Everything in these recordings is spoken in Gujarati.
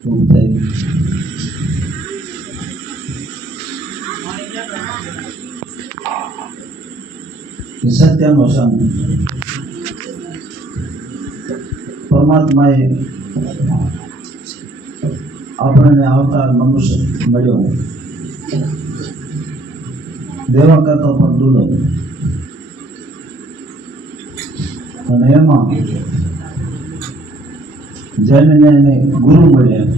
સત્યનો સંગ પરમાત્માએ આપણને અવતાર મનુષ્ય મળ્યો, દેવા કરતા પણ દુર્લભ, અને એમાં જેને એને ગુરુ મળ્યા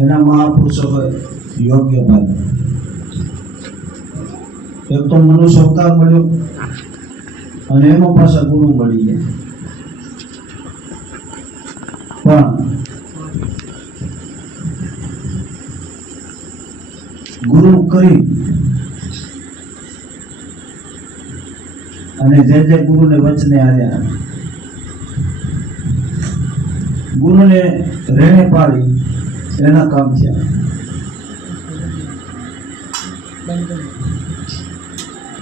એના મહાપુરુષો યોગ્ય ભાઈ. એક તો મનુષ્ય અવતાર મળ્યો અને એમાં પાછા ગુરુ મળી ગયા. પણ ગુરુ કરી અને જે ગુરુને વચને આવ્યા, ગુરુને રેણે પાડી એના કામ થયા.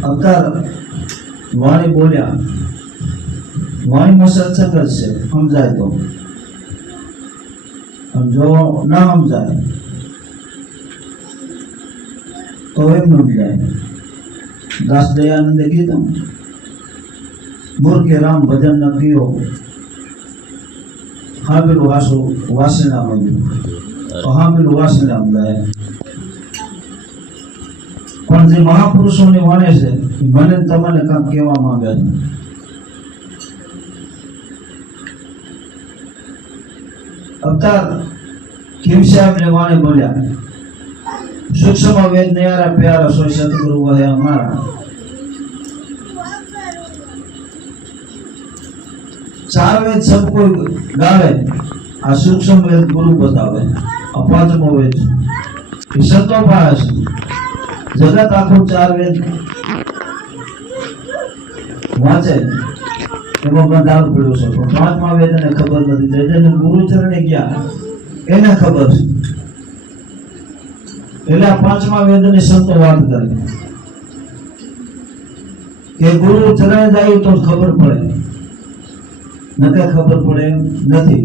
અવતાર વાણી બોલ્યા, વાણીમાં સત્સંગ જ છે, સમજાય તો. જો ના સમજાય તો એમનું જ જાય. દાસ દયાનંદે કીધું, મૂર્ખે રામ ભજન ન કયો, હામેલું હાસુ વાસણા મળ્યું, તો હામેલું વાસણા જાય. પણ જે મહાપુરુષોની વાણી છે મને તમને કાંક કહેવા માંગે છે. અવતાર કિમ સાહેબને વાણી બોલ્યા, સૂક્ષ્મ વેદ ન્યારા પ્યારા સોય સતગુરુ વહે અમારા. ચાર વેદ સબ કોઈ ગાવે, આ સૂક્ષ્મ વેદ ગુરુ બતાવે. આ પાંચમો વેદ એ સંતો પાસે છે. જગત આખું ચાર વેદ વાંચે એમાં બંધારણ પડ્યું છે, પણ પાંચમા વેદ એને ખબર નથી. જેને ગુરુ ચરણે ગયા એને ખબર છે. એટલે આ પાંચમા વેદની સંતો વાત કરે કે ગુરુ ચરણે જાય તો ખબર પડે, નકે ખબર પડે એમ નથી.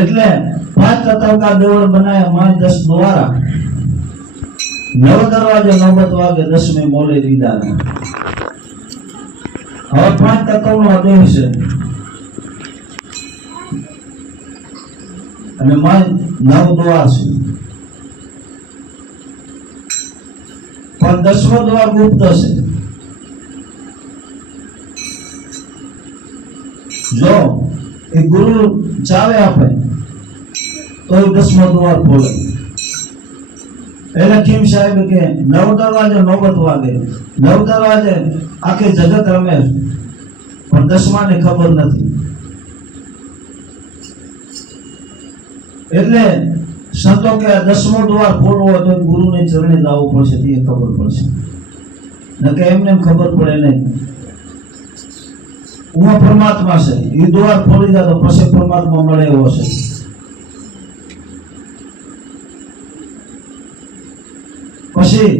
એટલે 5 તત્વકા દેવળ બનાયા માય 10 દ્વારા, 9 દરવાજે 9 વાગે 10મે મોલે દીદાર. હવે 5 તત્વનો દેવ છે અને માય 9 દ્વાર છે, પણ 10મો દ્વાર ગુપ્ત છે. જો એ ગુરુ ચાવે આપે તો 10મો દ્વાર ખોલે. એટલે કિમ સાહેબ કે 9 દરવાજે 9 વાગે, 9 દરવાજે આખી જગત રમે, પણ 10માને ખબર નથી. એટલે સંતો કે 10મો દ્વાર ખોલવો હોય તો ગુરુને ચરણે જવું પડશે, તે ખબર પડશે, નકે એમને ખબર પડે નહીં. હું પરમાત્મા છે, એ દ્વાર ખોલી જાય તો પછી પરમાત્મા મળે એવો છે. પછી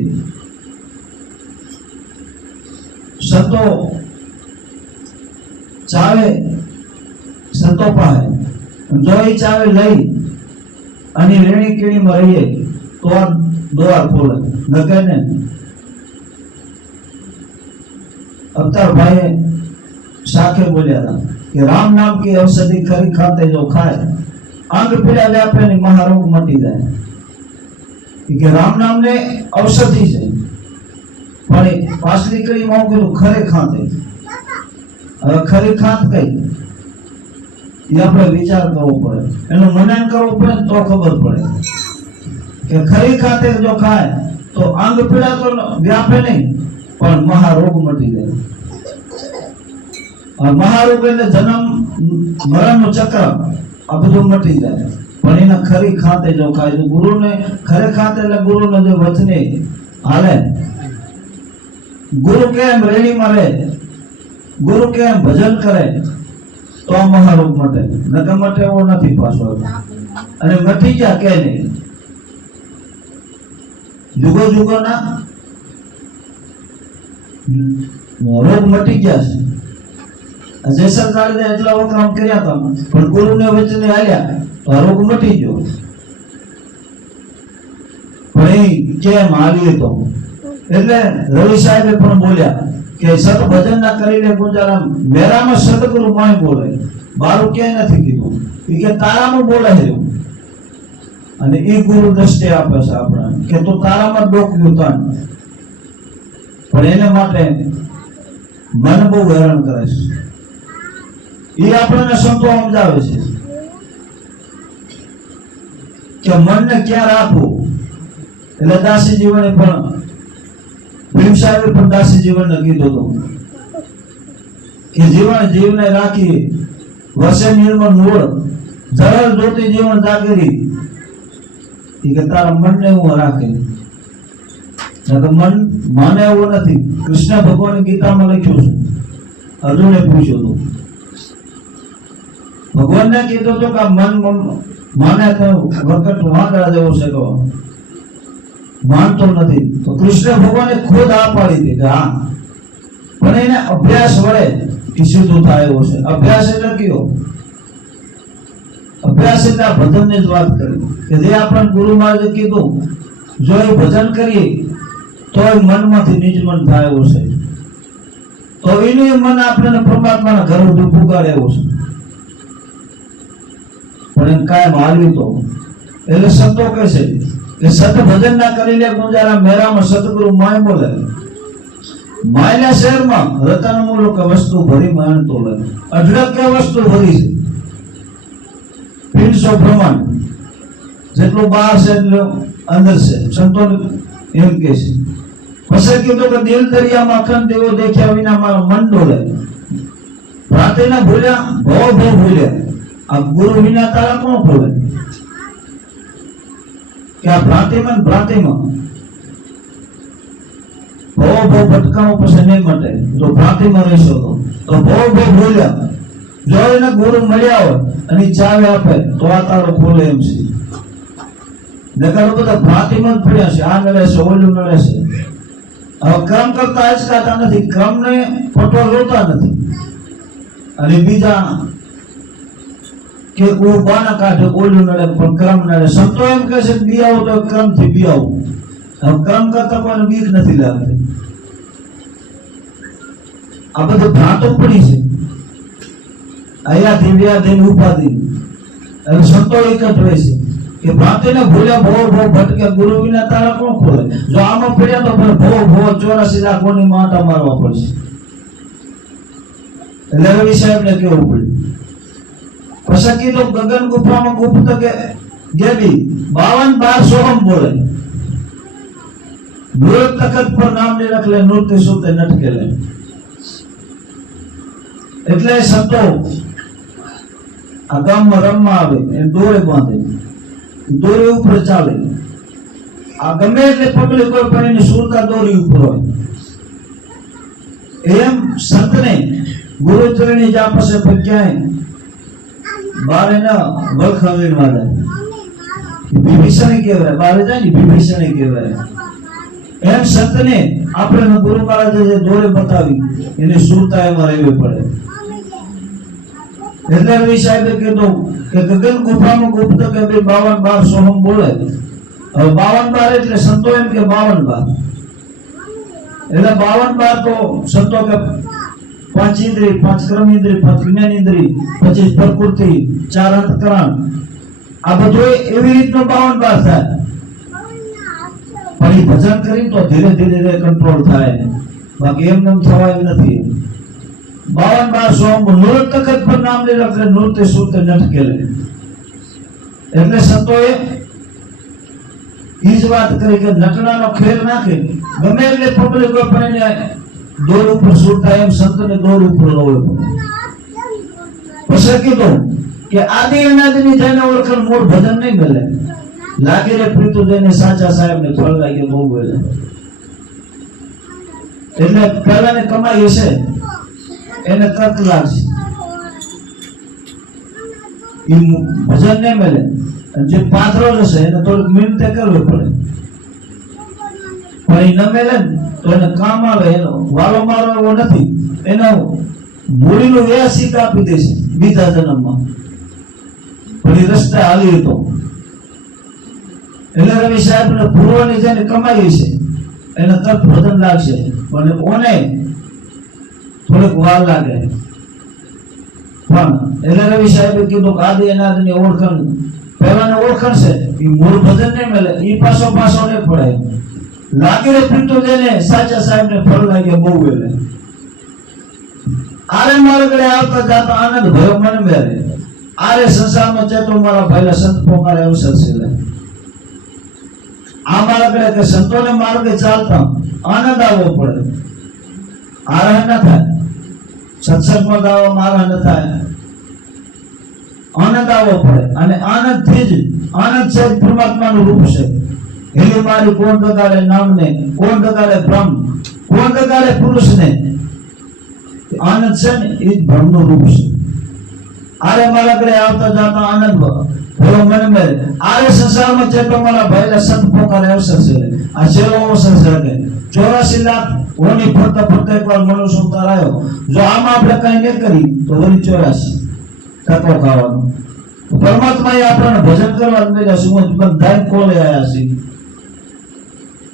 સંતો ચાવે, સંતો પાસે જો એ ચાવે લઈ અને રેણી કેણીમાં રહીએ તો આ દ્વાર ખોલે, નકે ને. અવતાર ભાઈએ સાખે બોલ્યા હતા કે રામ નામ की औषधि खरी खाते जो खाए, अंग पीड़ा व्यापे नहीं महारोग मटी जाए. કે રામ નામ ને ઔષધિ છે, પણ પાછલી કડી માં કીધું ખરે ખાતે. હવે ખરી ખાત કઈ એ આપણે વિચાર કરવો પડે, એનું મનન કરવું પડે તો ખબર પડે કે ખરી ખાતે જો ખાય તો અંગ પીડા તો વ્યાપે નહીં, પણ મહારોગ મટી જાય. મહારોગ એટલે જન્મ મરણ નું ચક્ર આ બધું મટી જાય. પણ એના ખરી ખાતે જો ખાય તો ગુરુને ખરે ખાતે એટલે ગુરુને જો વચને હાલે, ગુરુ કેમ રેણીમાં રહે, ગુરુ કેમ ભજન કરે તો આ મહારોગ મટે, નકે મટે એવો નથી પાછો. અને મટી ગયા કે નહીં, જુગો જુગો ના રોગ મટી ગયા છે. જેસલ જાડેજા એટલા વખત આમ કર્યા હતા, પણ ગુરુને વચને હાલ્યા તો આ રોગ મટી ગયો. પણ એ કેમ હાલ્યો તો? એટલે રવિ સાહેબે પણ બોલ્યા કે સત ભજન ના કરી લે ગુંજારામ, મેરામાં સદગુરુ માય બોલે, બારું ક્યાંય નથી કીધું. એ કે તારામાં બોલે છે, અને એ ગુરુ દ્રષ્ટિ આપે છે આપણા કે તું તારામાં ડોક્યું તાણ. પણ એને માટે મન બહુ હેરાન કરે છે. એ આપણને સંતો સમજાવે છે કે મનને ક્યાં રાખવું. એટલે દાસી જીવને પણ ભીમ સાહેબે પણ દાસી જીવનને કીધું હતું કે જીવને રાખી વસે નિર્મળ મૂળ, જરલ જ્યોતિ જીવન જાગેરી. કે તારા મનને હું રાખે, મન માને એવું નથી. કૃષ્ણ ભગવાન ગીતામાં લખ્યું છે, અર્જુને પૂછ્યું હતું, ભગવાનને કીધું હતું કે મન માને તો વખત વાંદરા જેવો છે, તો માનતો નથી. તો કૃષ્ણ ભગવાને ખુદ આ પાડી હતી કે હા, પણ એને અભ્યાસ વડે સીધું થાય એવો છે. અભ્યાસ એટલે કયો? અભ્યાસ એટલે આ ભજનની જ વાત કરી કે જે આપણને ગુરુ મહારાજે કીધું, જો એ ભજન કરીએ તો એ મનમાંથી નિજ મન થાય એવું છે. તો એનું મન આપણને પરમાત્માના ઘર સુધી પુકારે એવું છે. પણ એમ કાયમ હાલ્યું તો. એટલે સંતો કહે છે કે સત ભજન ના કરી લે ગુંજારા, મેરામાં સતગુરુ માય બોલે. માયલા શહેરમાં રતન મૂલો કે વસ્તુ ભરી માનતો લે. અઢળક કે વસ્તુ ભરી છે, 300 બ્રહ્માંડ જેટલું બહાર છે એટલું અંદર છે. સંતો એમ કે છે. પછી કીધું કે દિલ દરિયામાં અખંડ દેવો દેખ્યા વિના મારા મન ડોલે. ભ્રાંતિના ભૂલ્યા ભવ ભૂલ્યા, આ ગુરુ વિના તારા કોણ ખોલે? કે આ ભ્રાંતિમાં ભવ ભટકાવો પછી નહીં મટે. જો ભ્રાંતિમાં રહેશો તો ભવ ભૂલ્યા. જો એને ગુરુ મળ્યા હોય અને ચાવી આપે તો આ તારો ખોલે એમ છે. નકર બધા ભ્રાંતિમાં જ પડ્યા છે, આ નડે છે, ઓલું નડે છે. હવે ક્રમ કરતા અચકાતા નથી, ક્રમને પટવા જોતા નથી. અને બીજા કે બાના કાઢે ઓલું નડે પણ ક્રમ નડે. સંતો એમ કહે છે બી આવો તો ક્રમ થી બી આવો. હવે ક્રમ કરતા કોઈને બીક નથી લાગતી. આ બધું ભ્રાંતો પડી છે, અયાથી વ્યાધી ઉપાધિ. હવે સંતો એક જ હોય છે કે ભ્રાંતિને ભૂલ્યા ભવ ભટકે, ગુરુ વિના તારા કોણ ખોલે? જો આમાં પડ્યા તો ભવ 84 લાખ કોની માટા મારવા પડશે. એટલે રવિ સાહેબ ને કેવું પડ્યું. પછી કીધું ગગન ગુફામાં ગુપ્ત કે ગેબી 52 બાર સોહમ બોલે. નૃત તખત પર નામ નહીં રખલે, નૃત્ય સુતે નટકે લે. એટલે સંતો આ ગામમાં રમવા આવે એ દોરે બાંધે, દોરી ઉપર ચાલે. આ ગમે એટલે પબ્લિક કોઈ પણ એની સુરતા દોરી ઉપર હોય. એમ સંતને ગુરુ ચરણી જા પાસે ક્યાંય બારે ના વલખાવીને વાળે વિભીષણ કહેવાય, બારે જાય ને વિભીષણ કહેવાય. એમ સંતને આપણે ગુરુ મહારાજે જે દોરે બતાવી એની સુરતા એમાં રહેવી પડે. એટલે રવિ સાહેબે કીધું કે ગગન ગુફામાં ગુપ્ત કે 52 બાર સોહમ બોલે. હવે 52 બાર એટલે સંતો એમ કે 52 બાર એટલે 52 બાર તો સંતો કે 5 ઇન્દ્રિય, 5 કર્મ ઇન્દ્રિય, 5 જ્ઞાન ઇન્દ્રિય, 25 પ્રકૃતિ, 4 અંતકરણ. આ બધું એવી રીતનું 52 બાર થાય. પણ એ ભજન કરી તો ધીરે ધીરે કંટ્રોલ થાય, બાકી એમ થવાય નથી. 52 બાર સોમ નૃત તખત પર નામ લઈ રાખે, નૃત્ય સુતે નટકે લે. એટલે સંતોએ ઈ જ વાત કરી કે નટણાનો ખેલ નાખે ગમે એટલે પબ્લિક પણ એને દોર ઉપર સુરતા, એમ સંતને દોર ઉપર લોવે પડે. પછી કીધું કે આદિ અનાદિની જઈને ઓળખાણ મૂળ ભજન નહીં મળે. લાગે રે પ્રીતુ જઈને સાચા સાહેબ ને ફળ લાગે બહુ બોલે. એટલે પહેલાને કમાઈ હશે એને તર્ક લાગશે, એ ભજન નહીં મળે. જે પાત્રો હશે એને થોડીક મહેનત કરવી પડે. પણ એ ન મળે ને તો એને કામ આવે. એનો વાલો મારો એવો નથી, એનો મૂડીનું વ્યાસી કાપી દેશે બીજા જન્મમાં, પણ એ રસ્તે હાલી હતો. એટલે રવિ સાહેબને પૂર્વની જેને કમાઈ છે એને તરત ભજન લાગશે, પણ ઓને થોડીક વાર લાગે. પણ એટલે રવિ સાહેબે કીધું કે આદિ અનાદિની ઓળખાણ, પહેલાને ઓળખાણ છે એ મૂળ ભજન નહીં મળે, એ પાછો નહીં પડે. લાગે પીટો જેને સાચા સાહેબ ને ફળ લાગે બહુ એટલે આરે મારા ઘરે આવતા જાતા આનંદ ભયો મને મેરે. આરે સંસારમાં ચેતો મારા ભાઈલા સંત પોકારે અવસર છે. આ મારા ઘરે કે સંતોને માર્ગે ચાલતા આનંદ આવવો પડે, આરહ ન થાય. સત્સંગમાં ગાવામાં આરહ ન થાય, આનંદ આવવો પડે. અને આનંદથી જ આનંદ છે પરમાત્માનું રૂપ છે. હેલી મારી કોણ દગાડે નામને, કોણ દગાડે બ્રહ્મ, કોણ દગાડે પુરુષને. આનંદ છે ને એ જ બ્રહ્મનું રૂપ છે. આરે મારા ઘરે આવતા જાતા આનંદ ભયો મને મેરે. આરે સંસારમાં ચેતો મારા ભાઈલા સંત પોકારે અવસર છે. આ છેલ્લો અવસર છે કે 84 લાખ ઓની ફરતા ફરતા એકવાર મનુષ્ય અવતાર આવ્યો. જો આમાં આપણે કઈ નહીં કરી તો વળી 84 ટકો ખાવાનું. પરમાત્મા એ આપણને ભજન કરવા મળ્યા છે. હું બધા કોલે આવ્યા છે,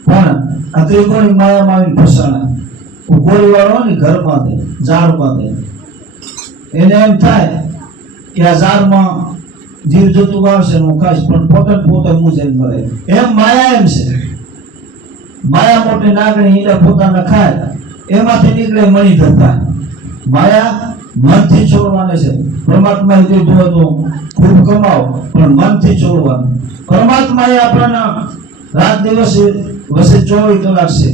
પણ આ ત્રિકોણી માયામાં આવીને ફસાણા. ગોળી વાળો ને ઘર બાંધે, ઝાડ બાંધે, એને એમ થાય કે આ ઝાડમાં જીવ જંતુ આવશે હું ખાઈશ, પણ પોતે મુજબ મળે. એમ માયા એમ છે. માયા મોટી નાગણી ઈડા પોતાના ખાય, એમાંથી નીકળે મણી ધરતા. માયા મનથી છોડવાને છે. પરમાત્માએ કીધું હતું ખૂબ કમાઓ પણ મનથી છોડવાનું. પરમાત્માએ આપણને રાત દિવસ વસે 24 કલાક છે,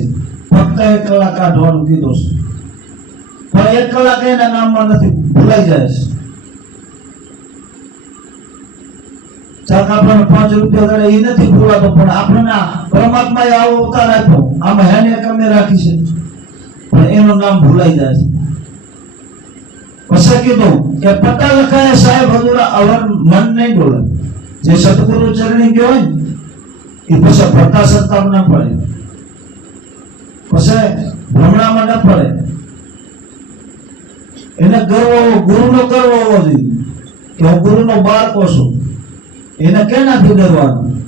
ફક્ત 1 કલાક કાઢવાનું કીધું છે. પણ 1 કલાક એના નામમાં નથી, ભૂલાઈ જાય છે. ચાક આપણને 5 રૂપિયા દે એ નથી ભૂલાતો, પણ આપણને પરમાત્માએ આવો અવતાર આપ્યો, આમાં હેને કમે રાખી છે, પણ એનું નામ ભૂલાઈ જાય છે. પછી કીધું કે પટ્ટા લખાય સાહેબ હજુરા અવર મન નહીં ડોલે. જે સદગુરુ ચરણી ગયો હોય ને એ પછી પટ્ટા સત્તામ ના પડે, પછી ભ્રમણામાં ન પડે. એને ગુરુનો ગર્વ હોવો જોઈએ કે હું ગુરુનો બાળકો છું. એને કેનાથી ડરવાનું?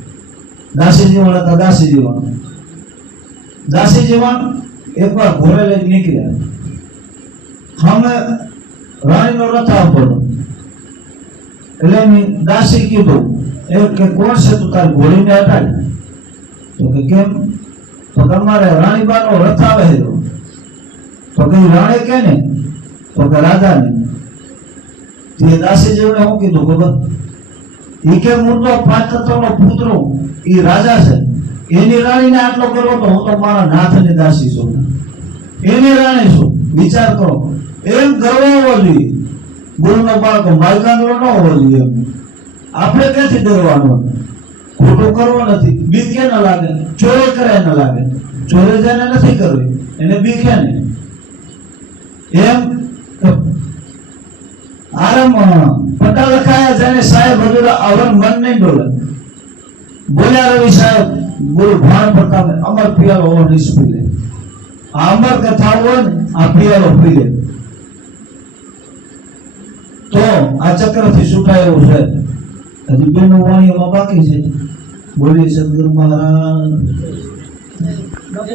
દાસી જીવન હતા, દાસી જીવન. દાસી જીવન એકવાર ઘોડે લઈ નીકળ્યા. અમે રાણીનો રથ આવતો હતો, એટલે એની દાસી કીધું કે કોણ છે તું, તારી ઘોડીને હટાડી. તો કે કેમ? તો કે અમારે રાણીબાનો રથ આવે છે. તો કે રાણી કે ને? તો કે રાજાને. તે દાસી જેવડે શું કીધું ખબર? એ કે મૂર્તો 5 તત્વનો પુત્રો એ રાજા છે, એની રાણીને આટલો કરવો તો હું તો મારા નાથની દાસી છું, એની રાણી છું. વિચાર કરો, એમ ગર્વ હોવો જોઈએ. ગુરુનો બાળકો માયકાંગલો ન હોવો જોઈએ. આપણે ક્યાંથી ડરવાનું? ખોટું કરવો નથી, બીક કે ન લાગે? ચોરી કરે ન લાગે? ચોરી જેને નથી કરવી એને બીક હે ને? એમ આરમ પટ્ટા લખાયા જેને સાહેબ હજુરા અવર મન નહીં ડોલે. બોલ્યા રવિ સાહેબ ગુરુ ભાણ પ્રતાપે અમર પિયાલો ઓર રીસ પી લે. આ અમર કથા હોય ને આ પિયાલો પી લે તો આ ચક્રથી છૂટાય એવું છે. હજી બેનો વાણીઓમાં બાકી છે. બોલી સદગુરુ મહારાજ.